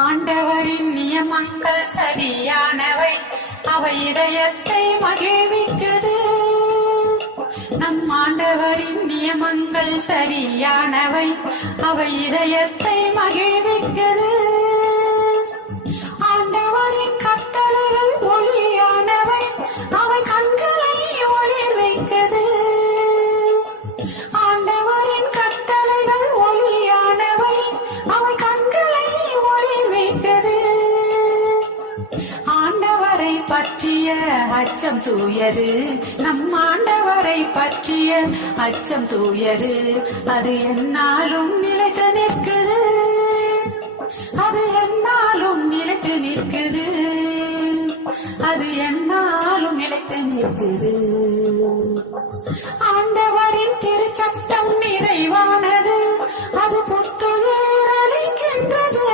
ஆண்டவரின் நியமங்கள் சரியானவை, அவை இதயத்தை மகிழ்விக்குது. நம் ஆண்டவரின் நியமங்கள் சரியானவை, அவை இதயத்தை மகிழ்விக்குது. ஆண்டவரின் கட்டளைகள் ஒளியானவை, அவை கண்களை ஒளிர் வைக்குது. ஆண்டவரின் கட்டளைகள் ஒளியானவை, அவை கண்களை ஒளிர் வைக்குது. ஆண்டவரை பற்றிய அச்சம் தூயது, நம் ஆண்டவரை பற்றிய அச்சம் தூயது. அது எந்நாளும் நிலைத்து நிற்குது, அது எந்நாளும் நிலைத்து நிற்குது, அது எந்நாளும் நிலைத்து நிற்குது. ஆண்டவரின் திருச்சட்டம் நிறைவானது, அது புத்துயிர் அளிக்கின்றது.